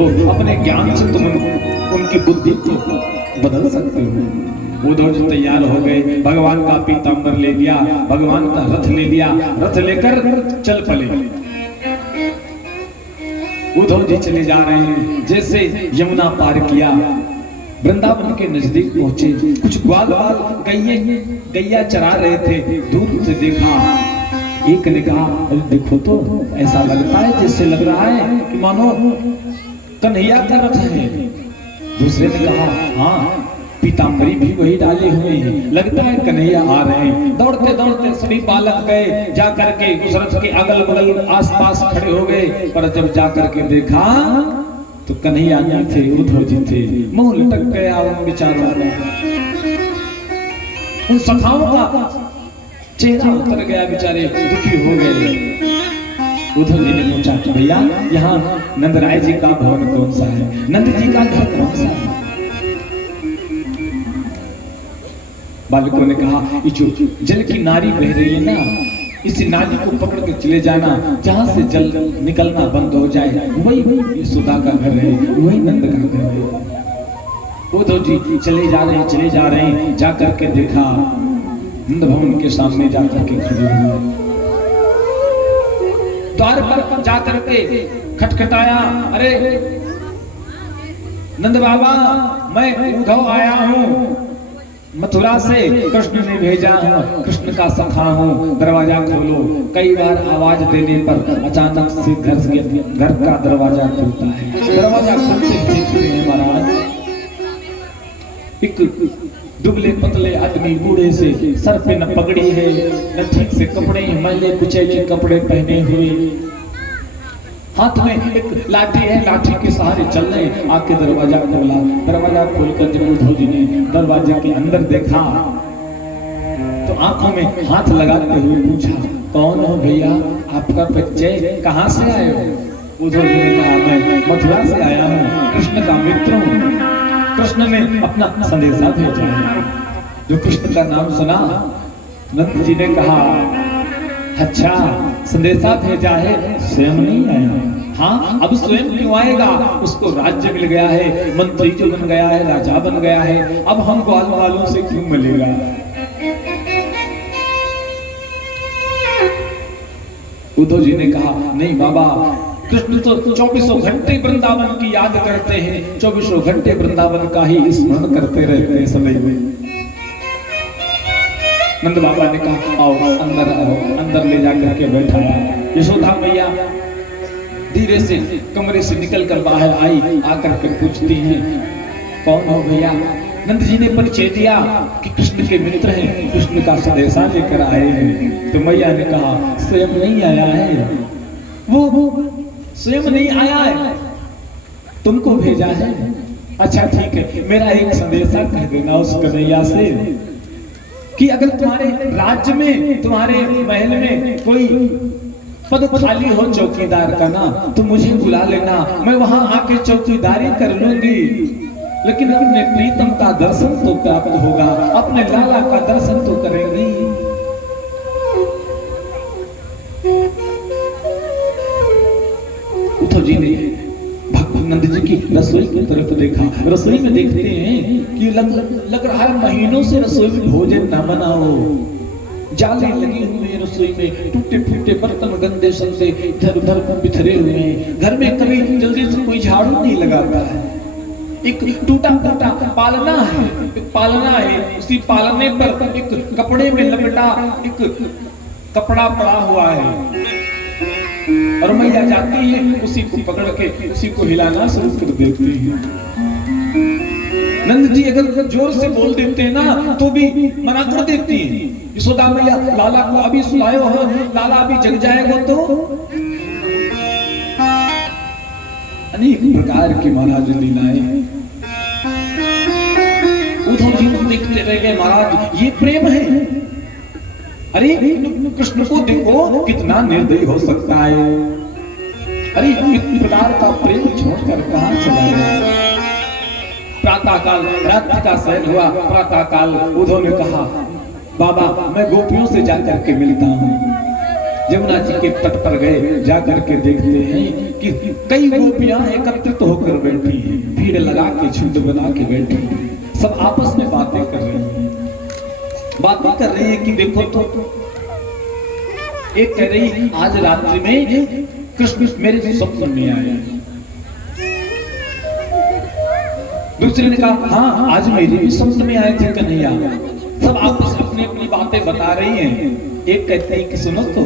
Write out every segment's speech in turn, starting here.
तो अपने ज्ञान से तुम उनकी बुद्धि को बदल सकते हो। उद्धव जी तैयार हो गए, भगवान का पीतांबर ले लिया, भगवान का रथ ले लिया, रथ लेकर चल पड़े। उद्धव जी चले जा रहे हैं, जैसे यमुना पार किया, वृंदावन के नजदीक पहुंचे। कुछ ग्वाल गैया चरा रहे थे, दूर से देखा। एक ने कहा, देखो तो ऐसा लगता है, जैसे लग रहा है कि मानो कन्हैया का रथ है। दूसरे ने कहा, हाँ पीतांबरी भी वही डाले हुए हैं, लगता है कन्हैया आ रहे हैं। दौड़ते दौड़ते सभी बालक गए, जाकर के उस रथ के अगल बगल आसपास खड़े हो गए। पर जब जाकर के देखा तो कन्हैया नहीं थे, उद्धव जी थे। मुंह लटक गया उन बेचारों का, उन सखाओं का चेहरा उतर गया, बेचारे दुखी हो गए। उद्धव जी ने पूछा, भैया यहाँ नंदराय जी का भवन कौन सा है, नंद जी का घर कौन सा है? बालकों ने कहा, जो जल की नारी बह रही है ना, इस नाली को पकड़ के चले जाना, जहां से जल निकलना बंद हो जाए वही यशोदा का घर है, वही नंद का घर है। उद्धव जी चले जा रहे हैं, जाकर के देखा, नंद भवन के सामने जाकर के खड़े हुए। द्वार पर जाकर के खटखटाया, अरे नंद बाबा, मैं उद्धव आया हूँ, मथुरा से कृष्ण ने भेजा हूँ, कृष्ण का सखा हूँ, दरवाजा खोलो। कई बार आवाज देने पर अचानक से घर का दरवाजा खुलता है। दरवाजा खुलते देखते हैं महाराज, एक दुबले पतले आदमी, बूढ़े से, सर पे न पगड़ी है न ठीक से कपड़े, मैले कुचैले कपड़े पहने हुए, हाथ में एक लाठी है, लाठी के सहारे चल रहे। आके दरवाजा खोला, दरवाजा खोलकर जब उद्धव जी ने दरवाजे के अंदर देखा तो आंखों में हाथ लगाते हुए पूछा, कौन हो भैया, आपका परिचय, कहाँ से आए हो? उद्धव जी ने कहा, मैं मथुरा से आया हूँ, कृष्ण का मित्र हूँ। कृष्ण ने अपना संदेशा भेजा है। जो कृष्ण का नाम सुना, नंद जी ने कहा, अच्छा संदेशा भेजा है, स्वयं नहीं आया। हाँ, अब स्वयं क्यों आएगा, उसको राज्य मिल गया है, मंत्री जो बन गया है, राजा बन गया है, अब हम ग्वाल वालों से क्यों मिलेगा? उद्धव जी ने कहा, नहीं बाबा, कृष्ण तो 24 घंटे वृंदावन की याद करते हैं, 24 घंटे वृंदावन का ही स्मरण करते रहते हैं समय में। नंद बाबा ने कहा, आओ अंदर आओ, अंदर ले जाकर के बैठाया। यशोदा मैया धीरे से कमरे से निकल कर बाहर आई, आकर के पूछती हैं, कौन हो भैया? नंद जी ने परिचय दिया कि कृष्ण के मित्र हैं, कृष्ण का संदेशा लेकर आए हैं। तो मैया ने कहा, स्वयं नहीं आया है, वो स्वयं नहीं आया है, तुमको भेजा है। अच्छा ठीक है, मेरा एक संदेशा कह देना उस कन्हैया से कि अगर तुम्हारे राज्य में, तुम्हारे महल में कोई पद खाली हो चौकीदार का ना, तो मुझे बुला लेना, मैं वहां आके चौकीदारी कर लूंगी। लेकिन अपने प्रीतम का दर्शन तो प्राप्त होगा, अपने लाला का दर्शन तो करेंगी। उद्धव जी ने नंद जी की रसोई की तरफ देखा। रसोई में देखते हैं कि लग रहा है महीनों से रसोई में भोजन ना बना हो, जाले लगे हुए रसोई में, टूटे फूटे बर्तन गंदे संदे इधर उधर बिखरे हुए हैं। घर में कभी जल्दी से कोई झाड़ू नहीं लगाता है। एक टूटा फूटा पालना है, एक पालना है, उसी पालने पर एक कपड़े में लपेटा एक कपड़ा पड़ा हुआ है, और मैया जाती है, उसी को पकड़ के उसी को हिलाना शुरू कर देती है। नंद जी अगर जोर से बोल देते हैं ना तो भी मना कर देती है। यशोदा मैया, लाला को अभी सुलाए हो, लाला अभी जग जाएगा तो। अनेक प्रकार की महाराज लीलाएं। उद्धव जी देखते रह गए, महाराज ये प्रेम है, अरे कृष्ण को देखो कितना निर्दयी हो सकता है, अरे इस प्रकार का प्रेम छोड़कर कहां चला गया। प्रातः काल रात्रि का शयन हुआ, प्रातः काल उद्धव ने कहा, बाबा मैं गोपियों से जाकर के मिलता हूँ। यमुना जी के तट पर गए, जाकर के देखते हैं कि कई गोपियां एकत्रित होकर बैठी हैं, भीड़ लगा के झुंड बना के बैठी हैं, सब आपस में बातें कर रही हैं। बातें कर रही है कि देखो तो एक कह रही आज रात्रि में कृष्ण मेरे स्वप्न में आए, दूसरे ने कहा हाँ आज मेरे भी स्वप्न में आए थे कन्हैया। सब आपस में अपनी अपनी बातें बता रही हैं। एक कहते हैं कि सुनो तो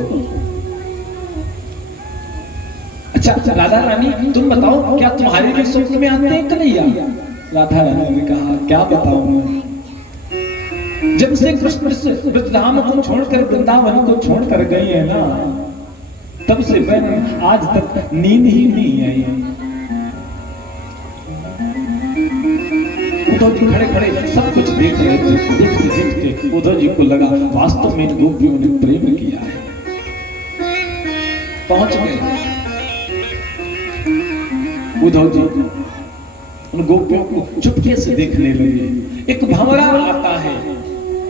अच्छा राधा रानी तुम बताओ क्या तुम्हारे भी स्वप्न में आते हैं कन्हैया? राधा रानी ने कहा क्या बताऊं, जब से कृष्ण ब्रजधाम को छोड़कर वृंदावन को छोड़कर गए हैं ना, तब से मैं आज तक नींद ही नहीं आई। उद्धव जी खड़े खड़े सब कुछ देख रहे थे। देखते देखते उद्धव जी को लगा वास्तव में इन गोपियों ने प्रेम किया है। पहुंच गए उद्धव जी उन गोपियों को चुपके से देखने लगे। एक भंवरा आता है,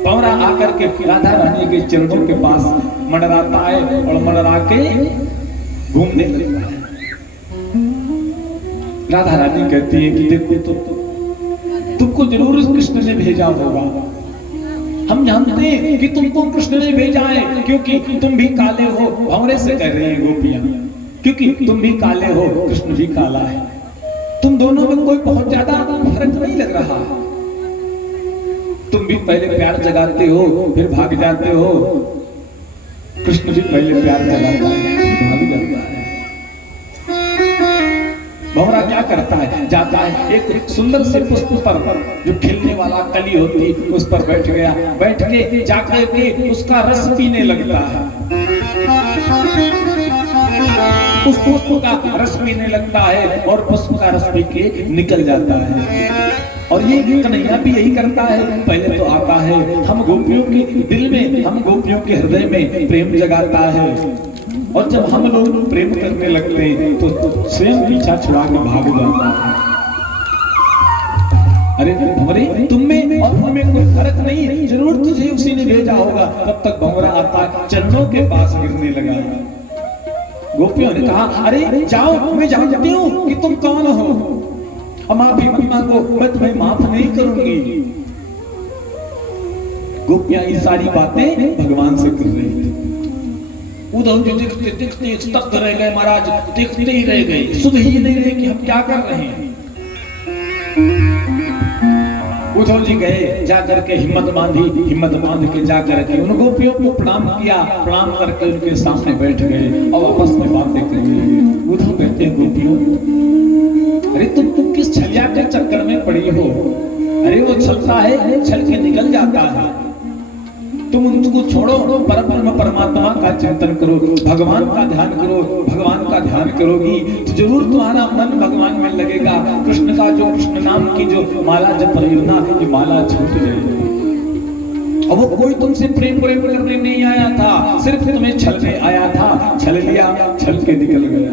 भंवरा आकर के राधा रानी के चरणों के पास मंडराता है और मंडरा के घूमने लगता है। राधा रानी कहती है कि देखो तो तुमको जरूर कृष्ण ने भेजा होगा, हम जानते हैं कि तुमको कृष्ण ने भेजा है क्योंकि तुम भी काले हो। भंवरे से कह रही हैं गोपियां, क्योंकि तुम भी काले हो कृष्ण भी काला है, तुम दोनों में कोई बहुत ज्यादा फर्क नहीं लग रहा। तुम भी पहले प्यार जगाते हो फिर भाग जाते हो, कृष्ण भी पहले प्यार जगाता है भाग जाता है। भंवरा क्या करता है, जाता है एक सुंदर से पुष्प पर जो खिलने वाला कली होती उस पर बैठ गया, बैठ के जाकर के उसका रस पीने लगता है, उस पुष्प का रस पीने लगता है और पुष्प का रस पी के निकल जाता है। और ये कन्हैया भी यही करता है, पहले तो आता है हम गोपियों के दिल में, हम गोपियों के हृदय में प्रेम जगाता है, और जब हम लोग प्रेम करने लगते हैं तो स्वयं पीछा छुड़ा के भाग जाता है। अरे भंवरे तुम में और हम में कोई फर्क नहीं, जरूर तुझे उसी ने भेजा होगा। तब तक भंवरा आता चरणों के पास गिरने लगा। गोपियों ने कहा अरे जाओ, मैं जानती हूँ कि तुम कौन हो, माफी मत मांगो, मैं तुम्हें माफ नहीं करूंगी। गोपियां ये सारी बातें भगवान से कर रही थी। उद्धव जी देखते देखते स्तब्ध रह गए महाराज, देखते ही रह गए, सुध ही नहीं रहे कि हम क्या कर रहे हैं। उद्धव जी गए, जाकर के हिम्मत बांध के जाकर के उन गोपियों को प्रणाम किया, प्रणाम करके उनके सामने बैठ गए और आपस में बातें करने लगे। उद्धव कहते हैं गोपियों अरे तुम किस छलिया के चक्कर में पड़ी हो, अरे वो छलता है छल के निकल जाता है, तुम उनको छोड़ो, परब्रह्म परमात्मा का चिंतन करो, भगवान का ध्यान करो। भगवान का ध्यान करोगी तो जरूर तुम्हारा मन भगवान में लगेगा। कृष्ण का जो कृष्ण नाम की जो माला जप रही हो ना, ये माला छूट जाएगी। और वो कोई तुमसे प्रेम करने नहीं आया था, सिर्फ तुम्हें छलने आया था, छल लिया, छल के निकल गया,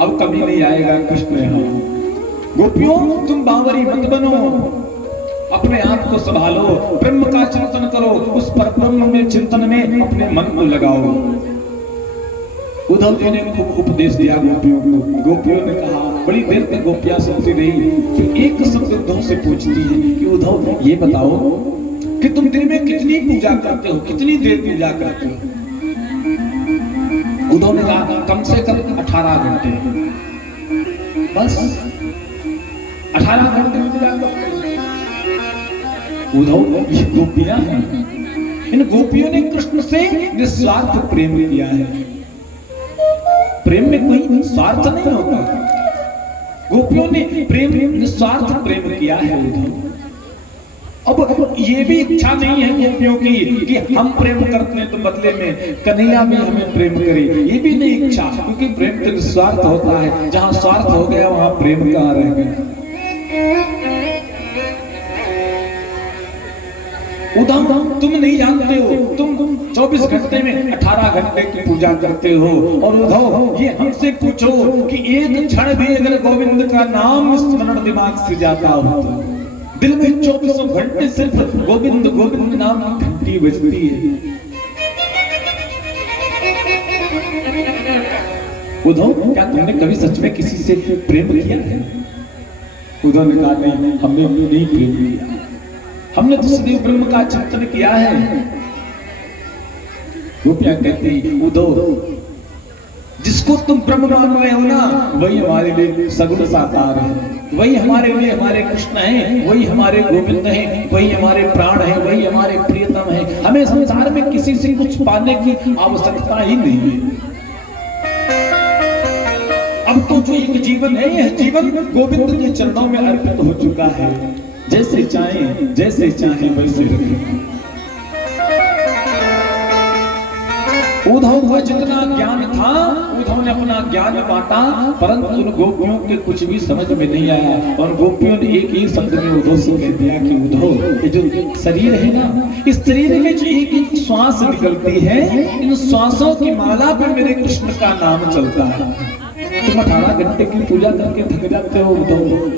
अब कभी नहीं आएगा कृष्ण यहाँ। गोपियों तुम बावरी मत बनो, अपने आप को संभालो, ब्रह्म का चिंतन करो, उस पर ब्रह्म में चिंतन में अपने मन को लगाओ। उद्धव जी ने खूब उपदेश दिया गोपियों को। गोपियों ने कहा, बड़ी देर तक गोपियां सुनती रही, फिर एक शब्द उद्धव से पूछती है कि उद्धव ये बताओ कि तुम दिन में कितनी पूजा करते हो, कितनी देर पूजा करते हो? उद्धव ने कहा कम से कम 18 घंटे, बस 18 घंटे पूजा करते हो। उद्धव ये गोपियां हैं, इन गोपियों ने कृष्ण से निस्वार्थ प्रेम किया है। प्रेम में कोई स्वार्थ नहीं होता, गोपियों ने प्रेम निस्वार्थ प्रेम किया है उद्धव। अब ये भी इच्छा नहीं है गोपियों की कि हम प्रेम करते हैं तो बदले में कन्हैया भी हमें प्रेम करे, ये भी नहीं इच्छा, क्योंकि प्रेम तो निस्वार्थ होता है। जहां स्वार्थ हो गया वहां प्रेम कहां रह गया। उद्धव तुम नहीं जानते हो, तुम 24 घंटे में 18 घंटे की पूजा करते हो। और उद्धव ये हमसे पूछो कि एक क्षण भी अगर गोविंद का नाम स्मरण दिमाग से जाता हो तो दिल में 24 घंटे सिर्फ गोविंद गोविंद नाम की घंटी बजती है। उद्धव, क्या तुमने कभी सच में किसी से प्रेम किया है? उद्धव ने कहा, नहीं, हमने नहीं प्रेम किया, हमने तो सदैव ब्रह्म का चिंतन किया है। गोपियां कहती, उद्धव, जिसको तुम ब्रह्म मान रहे हो ना, वही हमारे लिए सगुण साकार है, वही हमारे लिए हमारे कृष्ण हैं, वही हमारे गोविंद हैं, वही हमारे प्राण हैं, वही हमारे प्रियतम हैं। हमें संसार में किसी से कुछ पाने की आवश्यकता ही नहीं है। अब तो जो एक जीवन है, यह जीवन गोविंद के चरणों में अर्पित हो चुका है। जैसे चाहे वैसे रखें। उद्धव को जितना ज्ञान था, उद्धव ने अपना ज्ञान बांटा, परंतु उन गोपियों के कुछ भी समझ में नहीं आया। और गोपियों ने एक ही शब्द में उद्धव से कह दिया कि उद्धव, ये जो शरीर है ना, इस शरीर में जो एक एक श्वास निकलती है, इन श्वासों की माला पर मेरे कृष्ण का नाम चलता है। तुम 18 घंटे की पूजा करके थक जाते हो उद्धव,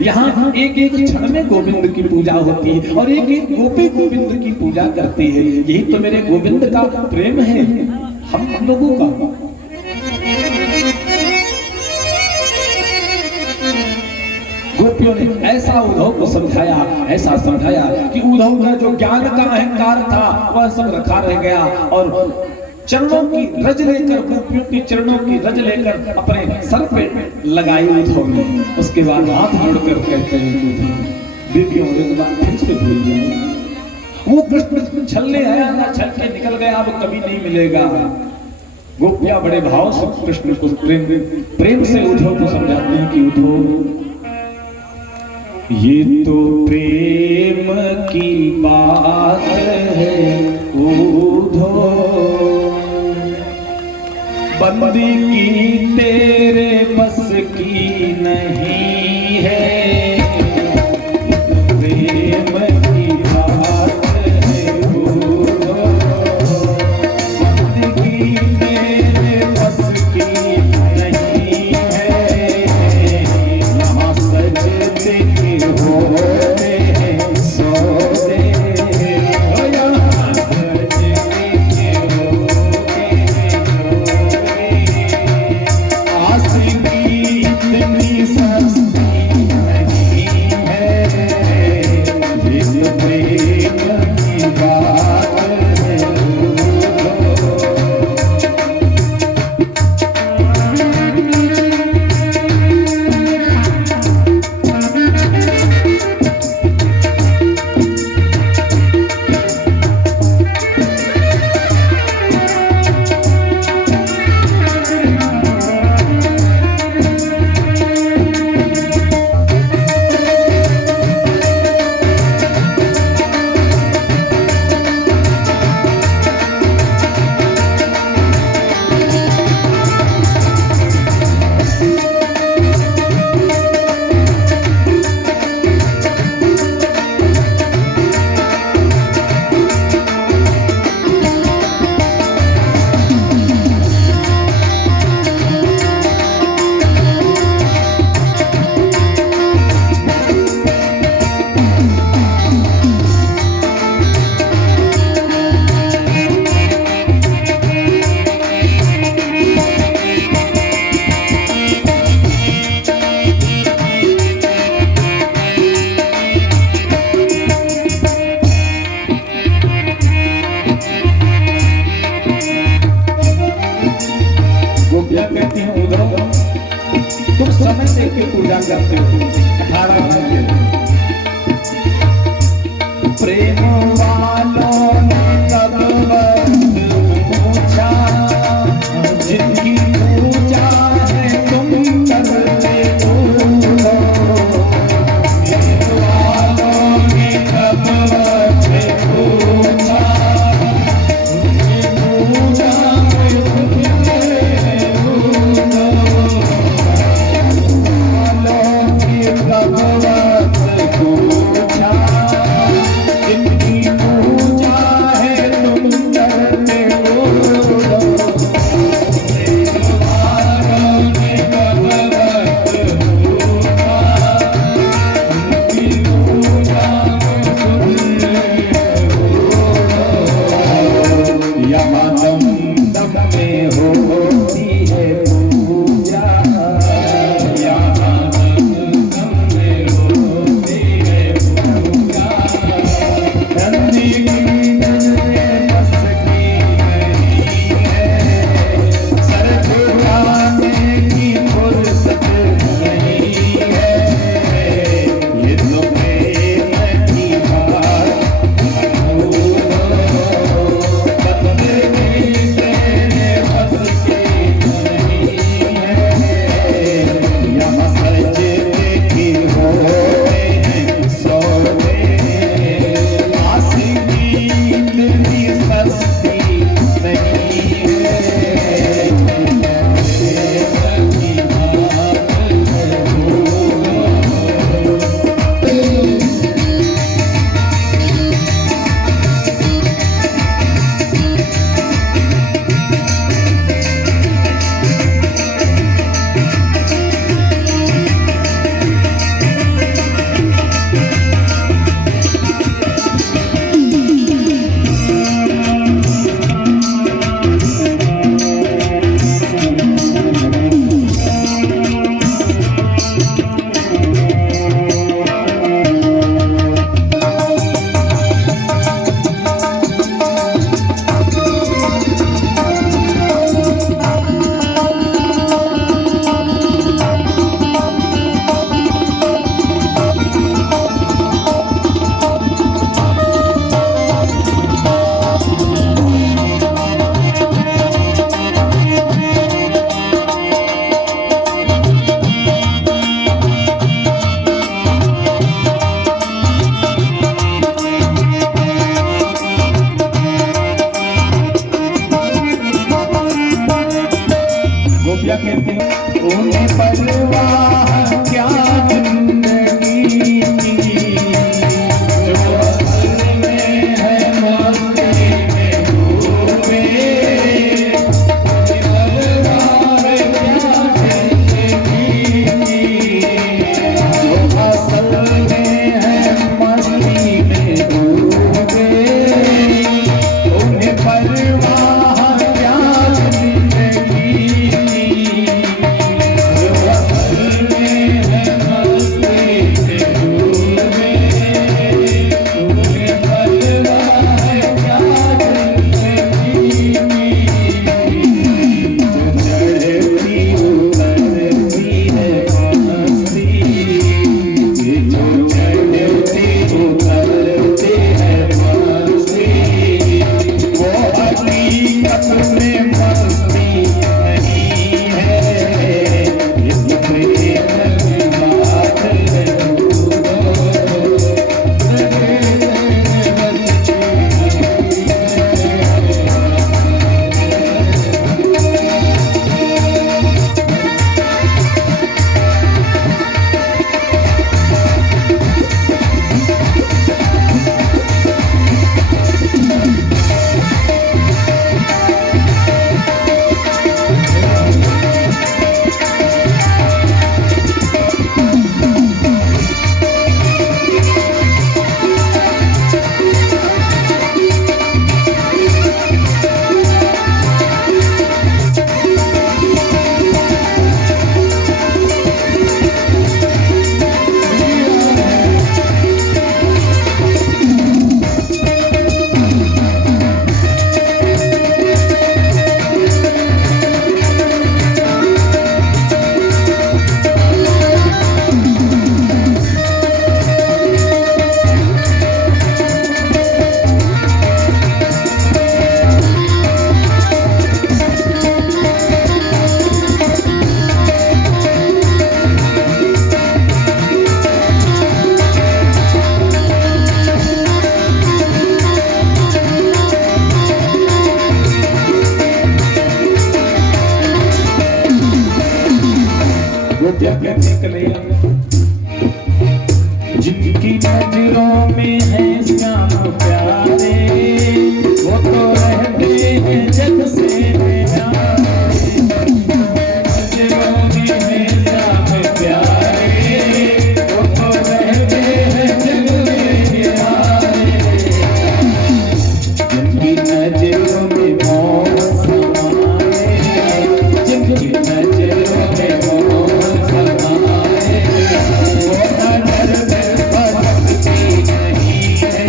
यहाँ एक एक क्षण में गोविंद की पूजा होती है और एक एक गोपी गोविंद की पूजा करती है। यही तो मेरे गोविंद का प्रेम है हम लोगों का। गोपियों ने ऐसा उद्धव को समझाया, ऐसा समझाया कि उद्धव का जो ज्ञान का अहंकार था वह सब रखा रह गया। और चरणों की रज लेकर, गोपियों के चरणों की रज लेकर अपने सर पे लगाई उद्धव ने। उसके बाद हाथ जोड़कर कहते हैं, बेटियों एक बार फिर से भूल जाओ, वो कृष्ण छलने आया ना, छल के निकल गया, अब कभी नहीं मिलेगा। गोपियां बड़े भाव से कृष्ण को प्रेम से उद्धव को समझाते हैं कि उद्धव, ये तो प्रेम की बात है उद्धव, बंदगी तेरे बस की नहीं है, प्रेम की बात है उद्धव, बंदगी तेरे बस की नहीं है, यहाँ सजते होते हैं सोते, यहाँ सजते होते हैं आशिकी इतनी सस्ती नहीं है, ये तो प्रेम की बात है। गोपियां कहती हैं, उद्धव तुम समय देख के पूजा करते हो 18 घंटे। प्रेम वालों ने कब पूछा, जिनकी पूजा है तुम करते हो, प्रेम वालों ने कब पूछा, उनकी पूजा भगवत फिर निकले जिनकी नजरों में है श्याम प्यारे, वो तो रहते हैं जग से न्यारे। नजरों में है श्याम प्यारे, वो तो रहते हैं जग से न्यारे। जिनकी नजरों में मौन समाए, जिनकी नजरों में मौन समाए, वो नजर में बदलती नहीं है।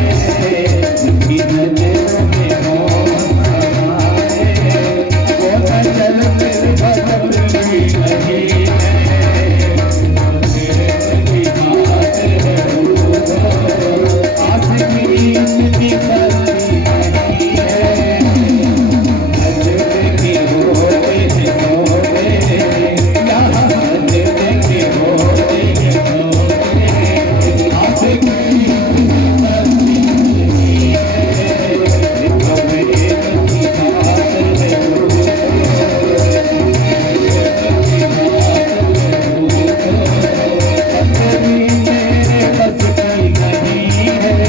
जिनकी नजरों में मौन समाए, वो नजर में बदलती नहीं है। मेरी बात है आशिकी इतनी करती नहीं है। अजब की होते हैं होते, यहाँ अजब की होते हैं होते। आशिकी इतनी करती नहीं है। कभी की बात है कभी मेरे बस की नहीं है।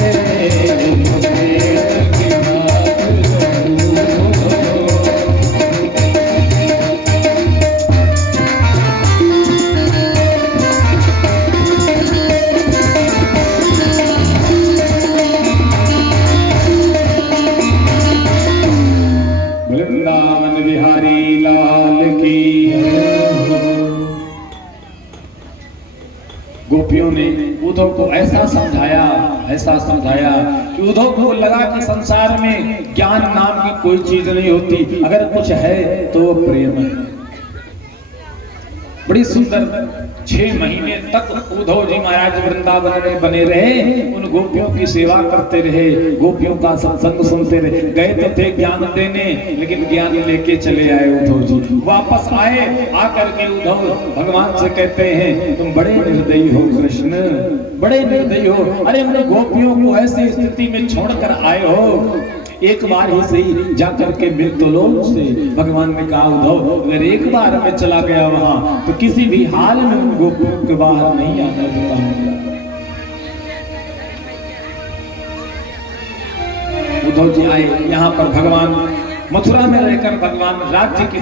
वृंदावन बिहारी लाल की। गोपियों ने उद्धव को ऐसा समझाया कि उद्धव को लगा कि संसार में ज्ञान नाम की कोई चीज नहीं होती, अगर कुछ है तो वो प्रेम है। बड़ी सुंदर 6 महीने तक उद्धव जी महाराज वृंदावन में बने रहे, उन गोपियों की सेवा करते रहे, गोपियों का सत्संग सुनते रहे। गए तो थे ज्ञान देने, लेकिन ज्ञान लेके चले आए उद्धव जी। वापस आए, आकर के उद्धव भगवान से कहते हैं तुम बड़े निर्दयी हो कृष्ण, बड़े निर्दयी हो। अरे हमने गोपियों को ऐसी स्थिति में छोड़कर आए हो, एक बार ही सही जाकर के मिल तो लो उनसे। भगवान ने कहा उद्धव अगर एक बार मैं चला गया वहां तो किसी भी हाल में उन गोपियों के बाहर नहीं आना चाहूंगा। उद्धव जी आए, यहाँ पर भगवान मथुरा में रहकर भगवान राज्य की